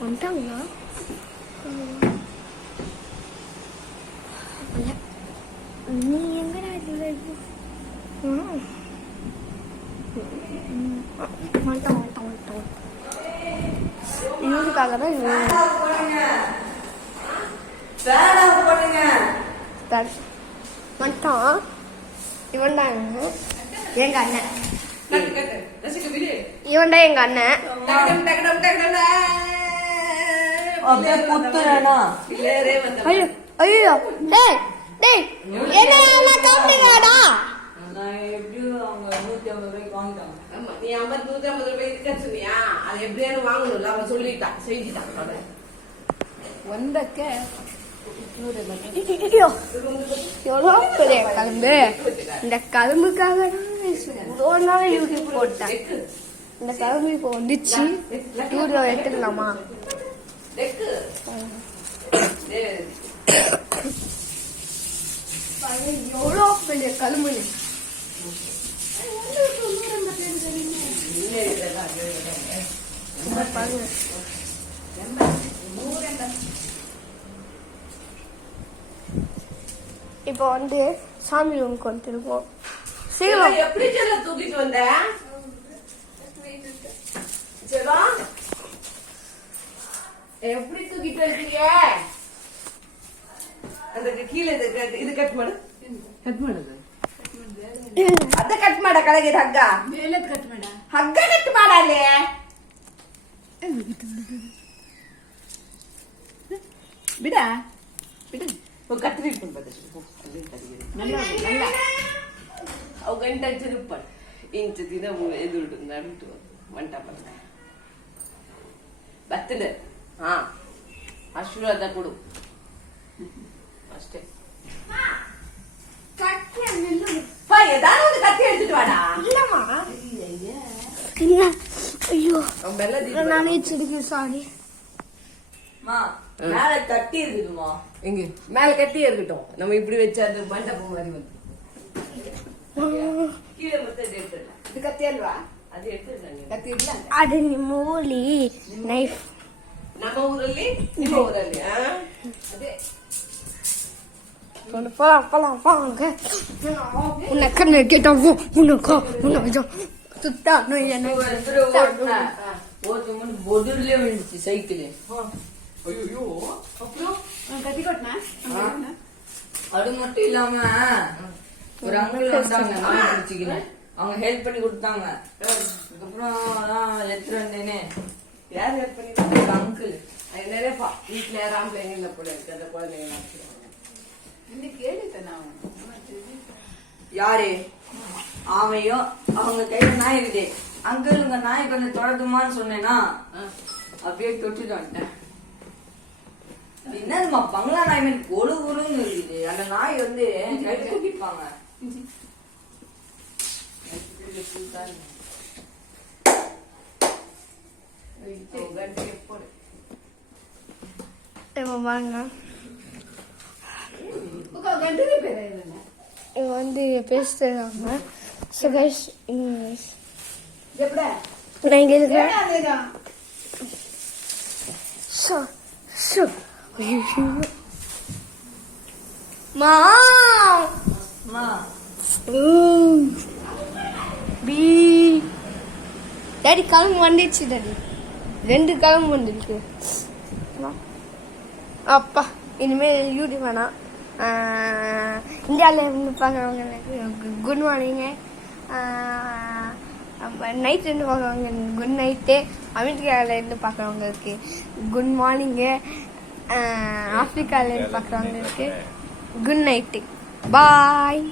வந்துட்டாங்களா? நீ எங்கடா இவனுக்காக தான் வந்துட்டான். இவன் தான் எங்க அண்ணன். இவன் தான் எங்க அண்ணன். ஐயோ டேய் டேய் என்ன காப்பிடாடா. நீ 150 ரூபாய் இருக்க சொன்னியா? அது எப்படியானு வாங்கணும்ல, அவன் சொல்லிட்டான், செஞ்சுட்டான். எவ்வளோ பெரிய கலம்பு. இந்த கலம்புக்காக ஒரு நாள் யூடியூப் போட்டேன். இந்த கலம்பு இப்போ வந்துச்சு. யூடியூப்ல எடுத்துக்கலாமா? எவ்வளோ பெரிய கலம்பு. இப்போ வந்து சாமி ரூமுக்கு வந்துருக்கோம். சீக்கிரம் எப்படி செல்ல தூக்கிட்டு வந்த? எப்படி தூக்கிட்டு இருக்கீங்க? அந்த கீழே இது கட் மாடு, கட் மாடு, ಅದ ಕಟ್ ಮಾಡ ಕೆಳಗೆ ಹಗ್ಗ ಮೇಲೆ ಕಟ್ ಮಾಡ ಹಗ್ಗ ಕಟ್ ಮಾಡ ಅಲ್ಲಿ ಬಿಡ ಬಿಡ ಕತ್ರಿ ಇಟ್ಕೊಂಡು ಬಂದ ಅವು ಗಂಟೆ ಹಚ್ಚಿರುಪ್ಪ ಇಂಚು ದಿನ ಎದುರು ನಡುಟು ಮಂಟ ಬಂದ ಬರ್ತದೆ. ಹಾ ಆಶೀರ್ವಾದ ಕೊಡು ಅಷ್ಟೇ. ஏதாவது கத்தி எடுத்துட்டு வாடா. இல்லம்மா இல்ல. ஐயோ நானே சிரிக்கு. சாரி மேல கட்டி இருக்குதுமா. எங்க மேல கட்டி இருக்கட்டும். நம்ம இப்படி வச்சு அந்த மண்டபம் மாதிரி வந்து கீழே மொத்தம் எடுத்துடலாம். இது கத்தி அல்வா? அது எடுத்துருக்காங்க. கத்தி இல்ல, அது மூலி நைஃப். நம்ம ஊರಲ್ಲಿ ನಿಮ್ಮ ஊರಲ್ಲಿ ಅದೇ போலாம் வாங்க. உன்னை கண்ணு கேட்டாவோ உனக்கா உனக்கு சுத்தா பொதுலே விழுந்துச்சு சைக்கிள். அது மட்டும் இல்லாம ஒரு அங்கிள் வந்தாங்க, நாய் பிடிச்சிக்கின்னு அவங்க ஹெல்ப் பண்ணி கொடுத்தாங்க. அதுக்கப்புறம் எடுத்துட்டு வந்தேனே. யார் ஹெல்ப் பண்ணி கொடுத்தாங்க? அங்கிள். அது நிறையப்பா வீட்டுல யாரும் பிள்ளைங்க போல இருக்கு. அந்த குழந்தைங்க யாரு ஆமையோ அவங்க கையில நாய் இருக்குது. அங்கிள் உங்க நாய் கொஞ்சம் தொடருமான்னு சொன்னேன்னா அப்படியே தொட்டுட்டு வந்துட்டேன். என்னதுமா பங்களா நாய் மாதிரி கொழு கொழுன்னு இருக்குது. அந்த நாய் வந்து கையில தூக்கிப்பாங்க. வாங்க வந்து பேசுறாங்க. நான் இங்க இருக்கேன். டாடி கிளம்பு வந்துடுச்சு. டாடி 2 கிளம்பு வந்துருக்கு. அப்பா இனிமேல் யூடியூப் வேணாம். இந்தியாவில் இருந்து பார்க்குறவங்களுக்கு குட் மார்னிங்கு, நைட் இருந்து பார்க்குறவங்க குட் நைட்டு, அமெரிக்காவிலேருந்து பார்க்குறவங்களுக்கு குட் மார்னிங்கு, ஆஃப்ரிக்காவிலேருந்து பார்க்குறவங்களுக்கு குட் நைட்டு. பாய்.